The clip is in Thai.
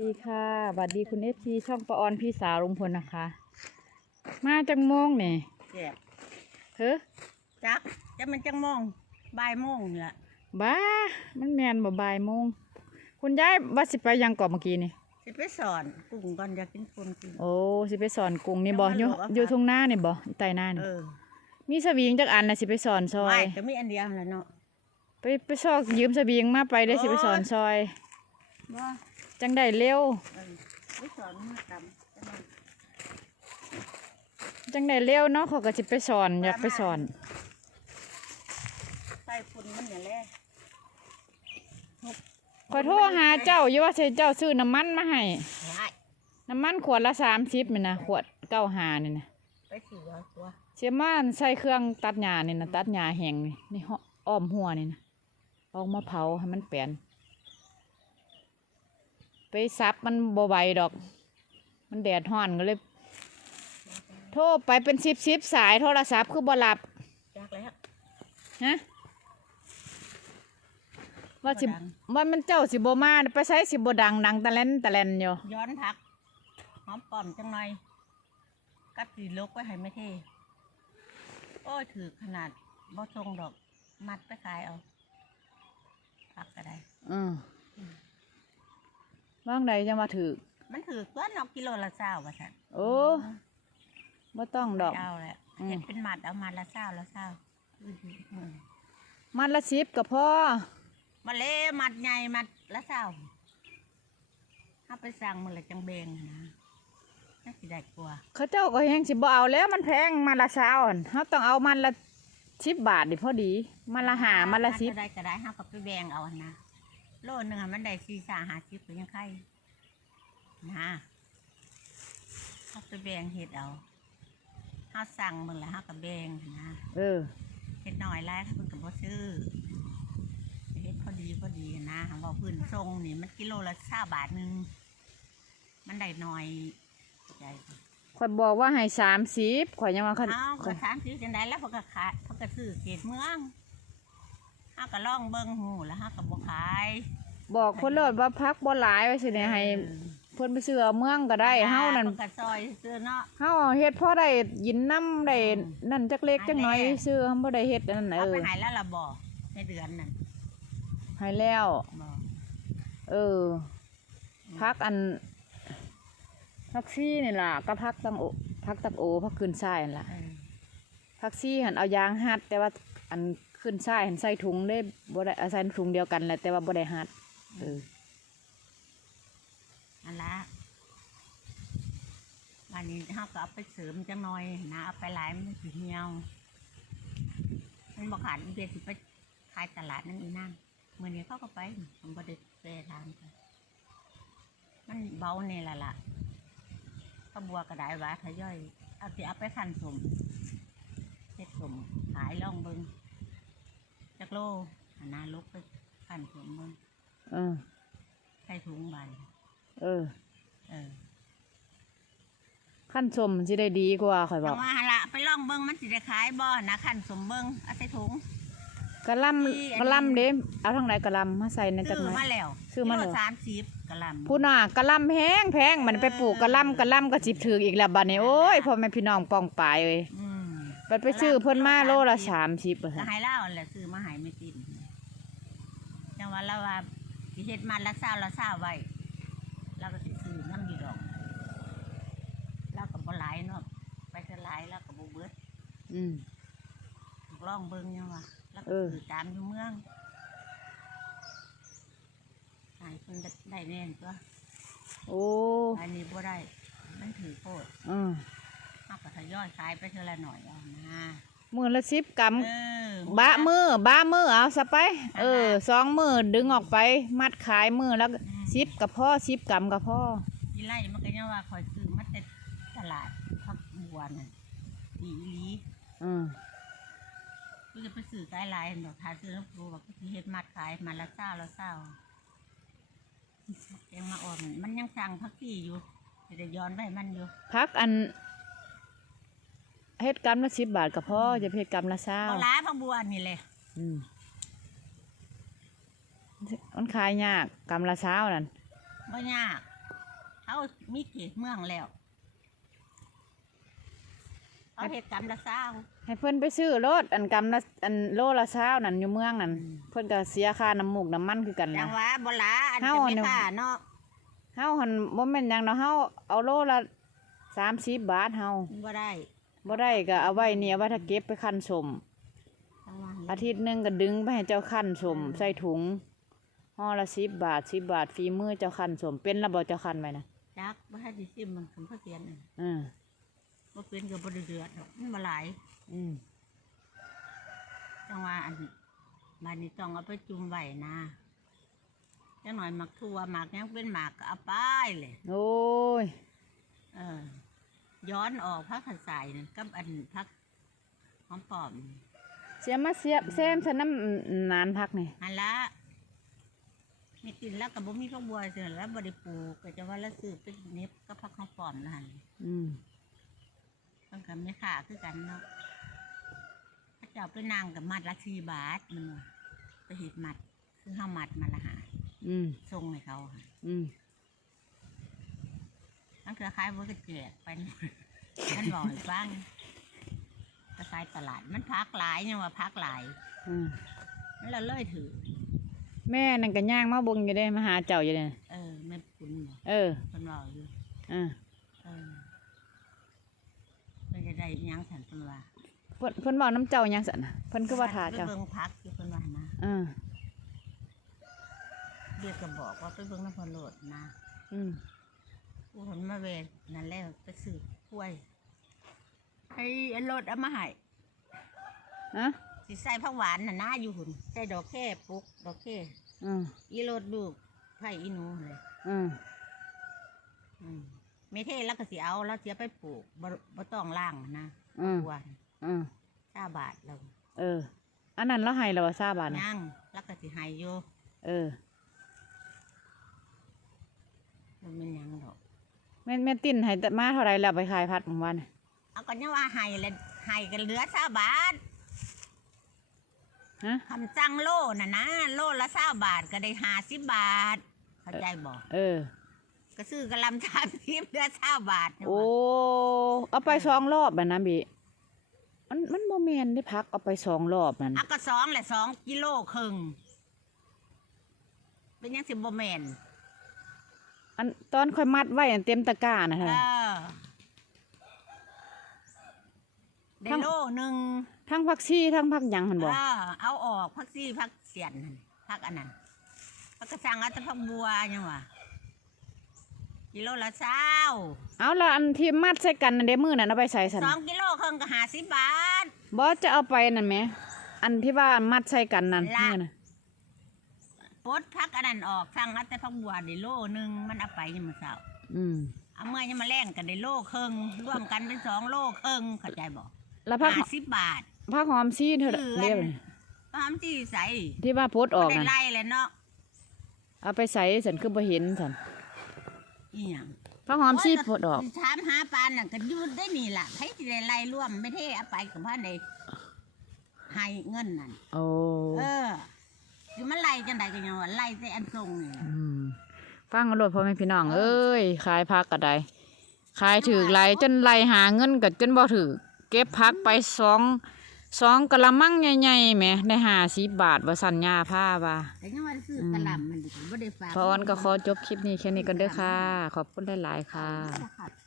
ดีค่ะสวัสดีคุณเอฟซีช่องปะออนพี่สาวลุงพลนะคะ มาจังโมงนี่เจ็บเฮ้อจักจะมันจังโมงบ่ายโมงนี่แหละบ้า มันแมนบ่บ่ายโมง คุณยายว่าสิไปยังเกาะเมื่อกี้นี่ สิไปสอนกุ้งก่อนอยากกินคนกินโอ้สิไปสอนกุ้งนี่บ่เอามาอยู่ลูกเอาอยู่ค่ะทุ่งนานี่บ่ใต้นานี่เออมีสวิงจักอันน่ะสิไปสอนซอไม่ยก็มีอันเดียวแหล้วเนาะไปไปซอกยืมสวิงมาไปได้สิไปสอนซอยว่า จังได้เร็วเออไปสอนมากรรมจะมาจังได้เร็วเนาะเขาก็สิไปสอนอยากไปสอนใส่ฝุ่นมันอย่าแลขอโทษหาเจ้าอยู่ว่าสิเจ้าซื้อน้ำมันมาให้ได้น้ำมันขวดละสามสิบนี่นะขวดเก้าหานี่นะไปสี่ร้อยตัวเสียมานใส่เครื่องตัดหญ้านี่นะตัดหญ้าแห้งนี่นี่ห่ออ้อมหัวนี่นะเอามาเผาให้มันแปลน ไปซับมันบ่ไหวดอก มันแดดห้อนก็เลย โทรไปเป็นสิบสิบสายโทรศัพท์คือบ่หลับจักแล้วฮะว่าสิบ่ดังว่ามันเจ้าสิบ่มาไปใช้สิบ่ดังดังตะเลนตะเลนอยู่ย้อนพักหอมป้อมจังหน่อยกัดสีลกไว้ให้ไม่เท่โอ้ยถือขนาดบ่ทรงดอก มัดไปขายเอาพักก็ได้อืม ว่างใดจะมาถือมันถือตัวนอกกิโลละเศร้าว่าสันโอ้บ่ต้องดอกเอาแหละอืมเห็ดเป็นหมัดเอามาละเศร้าละเศร้าอืมมันละสิบก็พอมาเล่หมัดใหญ่หมัดละเศร้าถ้าไปสั่งมันละจังเบงนะน่าสิได้กลัวาเขาเจ้าก็ยังสิบ่เอาแล้วมันแพงมันละเช้าอั่นเขาต้องเอามันละสิบบาทดิพอดี มันละหามันละสิบถ้าได้ก็ได้ห้ากับไปแบงเอาอะนะ โลหนึ่งอะมันได้สี่สาหาสิบก็ยังไข่นะถ้าไปแบงเห็ดเอาห้าสั่งมึงละห้ากับแบงนะเออเฮ็ดหน่อยแล้วเพิ่นก็บ่ซื้อเฮ็ดพอดีพอดีนะว่าพื้นทรงนี่มันกิโลละ20บาทหนึงมันได้หน่อยใจข่อยบอกว่าให้สามสิบข่อยยังว่าเขาเอ้าก็ถามซื้อจังไดแล้วเพิ่นก็ขายเพิ่นก็ซื้อเขตเมืองเฮาก็ล่องเบิ่งหูแล้วฮาก็บ่ขายบอกคนโลดว่าพักบ่หลายไว้สิเนี่ยให้เพิ่นไปซื้อเมืองก็ได้เฮานั่นเพิ่นก็ซอยซื้อเนาะ เฮาเฮ็ดพอได้ยินน้ำได้นั่นจักเล็กจักน้อยอันแรกซื้อเฮาบ่ได้เฮ็ดอันนั้นเอเอไปหายแล้วละบ่ในเดือนนั่นให้แล้ว บ่เออ พักอันพักซี่นี่ล่ะก็พักตังโอพักตังโอพักขึ้นทรายนั่นล่ะเออพักซี่หันเอายางหัดแต่ว่าอัน ขึ้นทรายหันใส่ถุงได้บ่ได้เอาใส่ถุงเดียวกันแหละแต่ว่าบ่ได้หัดเอออันละวันนี้เฮาก็เอาไปเสริมจังหน่อยนะเอาไปหลายมันสิเหี่ยวมันบอกขาดเบียร์สิไปขายตลาดนั่นอีนั่นเมื่อนี้เขาก็ไปผมก็ได้ไปทานไปมันเบาเนี่ยละล่ะก็บัวกระไดหวาทย่อยเอาสิเอาไปขันสมเฮ็ดสมขายล่องเบิง โลอันนาลุกไปขันสมเบิงเออใส่ถุงใบเออเออขั้นชมมันสิได้ดีกว่าข่อยบจัอกงว่าหั่นละไปล่องเบิงมันสิได้ขายบ่นะขันสมเบิงเอาใส่ถุง กะหล่ที่อันนี้ำกะหล่ำเด้เอาทางไหนกะหล่ำมาใส่ในจักซื้หอน่อยมาแล้วซื้อมาแล้ว กิโสามสิบกะหลำพูน่ะกะหล่ำแพงแพงมันไปปลูกกะหล่ำกะหล่ำก็สิถืออีกแล้วบัดนี้โอ้ยพ่อแม่พี่น้องป้องปายเอ้ย อืม บัดไปซื้อเพิ่นมาโลละ30เปอร์ก็เซ็นต์ให้เล่าแหละซื้อมาให้ไม่ติดจังว่าเราว่าสิเฮ็ดมันละเศร้าละเศร้าไว้เราก็สิซื้อน้ำอยู่ดอกเราก็บ่หลายเนาะไปเท่าหลายเราก็บ่เบิดอืม ลองเบิ่งยังว่าแล้วก็เออ ซื้อตามอยู่เมืองหายคนได้แน่นตัวโอ้อันนี้บ่ได้ มันถือโคตรอืมเฮา ก็ทยอยขายไปเท่าละหน่อยเอานะมื้อละ10กรัมเออบะมือบะมือเอาซะไป เออสองมือดึงออกไป มัดขายมือแล้วก็สิบกับพ่อสิบกรัมกับพ่ออีไล่มันก็ยังว่าคอยซื้อมาแต่ตลาดพักบัวน่ะดีอีหลีอืมกูจะไปซื้อไกด์ไลน์ดอกทาซื้อน้ำปูบอกกูสิเฮ็ดมัดขายมาละเศร้าละเศร้ายังมาอ่อนมันยังสั่งพักที่อยู่จะได้ย้อนไปให้มันอยู่พักอัน เฮ็ดกรัมละสิบบาทกับพ่อจะเฮ็ดกรัมละเศร้าเอาล้าพักบัวนี่เลยอืมมันขายยากกรัมละเศร้านั่นบ่ยากเขามีเขตเมืองแล้วเขาเหตุกรรมละเศร้าให้เพิ่นไปซื้อรถอันกำละอันโลละเช้านั่นอยู่เมืองนั่นอืมเพิ่นก็เสียค่าน้ำมูกน้ำมันคือกันจันะ งหวะบลาอันเฮาจะเนี่ยไม่ค่าเนาะเฮาหันบ่แม่นหยังเนาะเฮาเอาโลละ30บาทเฮาบ่ได้ บ่ได้ก็เอาไว้เนี่ยไว้ถ้าเก็บไปคั้นสมจังหวะอาทิตย์หนึงก็ดึงไปให้เจ้าคั้นสมอืมใส่ถุงห่อละ10บาท10บาทฝีมือเจ้าคั้นสมเป็นแล้วบ่เจ้าคั้นไว้นะจักบ่ให้ดิซิมมันคำพ่อเขียนน่ะอือบ่เป็นก็บ่ได้เดือดดอกมันบ่หลายอืมจังหวะอันบานนี้ต้องเอาไปจุ่มไว้นะจังหน่อยหมักทั่วหมักหยังเป็นหมักก็เอาไปเลย โอ้ย เออ ย้อนออกพักขันใส่นั่นกับอันพักหอมปอมเสียมาเสียแซมซะน้ำนานพักนี่หันละมีกินแล้วกับบ่มีพวกบัวเสร็จแล้วบริปลูกก็จะว่าละสืบเป็นเน็บก็พักหอมปอมนั่นอืมต้องกับไม่ขาคือกันเนาะพระเจ้าไปนางกับมัดละสี่บาทมันว่าไปเห็ดมัด คือห้ามัดมาละหาอืมส่งให้เขาค่ะ อืม นั่นคือคล้ายว่าก็แจกไปมันบอกให้ฟังกระสายตลาด มันพักหลายเนี่ยว่าพักหลายอืมนั่นเราเลยถือ แม่นั่นก็ย่างมาเบงอยู่ได้มาหาเจ้าอยู่เด้เออแม่คุณบอกเออคนบอกอยู่อ่าเออเพื่อจะได้หยังสันเป็นว่าเพิ่นเพิ่นบอกน้ำเจ้าหยังสั่นน่ะเพิ่นคือว่าถาเจ้าไปเบิ่งพักอยู่เป็นว่านะอ่าเรียกก็บอกว่าไปเบิ่งน้ำพอโลดนะ อืม กูเห็นมาเวรนั่นแล้วไปซื้อกล้วยให้อันโลดเอามาให้อะสิใส่ผักหวานน่ะนะอยู่หุ่นใส่ดอกแค่ปลูกดอกแค่อืมอีโลดลูกไผ่อีหนูเลยอืมอืมไม่เท่แล้วก็สิเอาแล้วเสียไปปลูกบ่บ่ต้องล่างนะอืมกวนอืมชาบาทเราเออ อันนั้นเราให้แล้วว่าซาบานน่ะย่างแล้วก็สิให้อยู่เออ มันเป็นหยังดอก แม่นแม่นติ้นให้แต่มาเท่าไรแล้วไปขายพัดเมื่อวานน่ะเอาก็ยังว่าให้แล้วให้กันเหลือชาบาทฮะคำจังโลน่ะนะโลละชาบาทก็ได้ห้าสิบบาท เข้าใจบอกเออ ก็ซื้อกระลำชามทิพย์เหลือชาบาทเนี่ยโอ้ว่ะเอาไปสองรอบแบบนั้นบิมันมันโมเมนได้พักเอาไปสองรอบนั่นเอาก็สองแหละสองกิโลครึ่งเป็นยังสิบโมเมน อันตอนค่อยมัดไว้อันเต็มตะกร้านะเอฮะอได้ทั้ง โลหนึ่งทั้งพักซี่ทั้งพักหยังหันเอบอกอเอาออกพักซี่พักเสียนนั่นพักอันนั้นพักกระสังเอาแต่พักบัวยังวะกิโลละเช้าเอาละอันที่มัดใส่กันนั่นเด้มือนั่นเอาไปใส่สันสองกิโลครึ่งก็ห้าสิบบาท บอสจะเอาไปนั่นไหมอันที่ว่ามัดใส่กันนั่นละ มือน่ะ ปลดพักอันนั้นออกสั่งเอาแต่พักบัวได้โลหนึ่งมันเอาไปยังมาเช้าอืมเอาเมื่อยังมาแล่งกันได้โลครึ่งร่วมกันเป็นสองโลครึ่งเข้าใจบอกแล้วพักห้าสิบบาทพักหอมซี่เธอเดือนเรียบตามที่ใส่ที่ว่าโพดออกได้นั่นไล่เลยเนาะเอาไปใส่สันคือบ่เห็นสันอีหยังพักหอมซี่โพดออก ถามหาปานน่ะก็อยุดได้นี่ล่ะใครจะได้ไล่ร่วมไม่เท่เอาไปกับพ่อในให้เงินนั่นโอ้เออ อยู่มันไล่จังใดก็ยังว่าไล่แต่อันทรงนี่ล่ะอืมฟังเอารถพ่อแม่พี่น้องเอ้ยขายพักก็ได้ขายถือไรจนไรหาเงินก็จนบ่ถือเก็บพักไปสองสองกะละมังใหญ่ๆแหมได้ห้าสิบบาทบ่สัญญาผ้าว่า แต่ยังว่าซื้อกระหลำมันดิบ่ได้ฝาก พอออนก็ขอจบคลิปนี้แค่นี้กันเด้อค่ะ ขอบคุณหลายๆค่ะค่ะ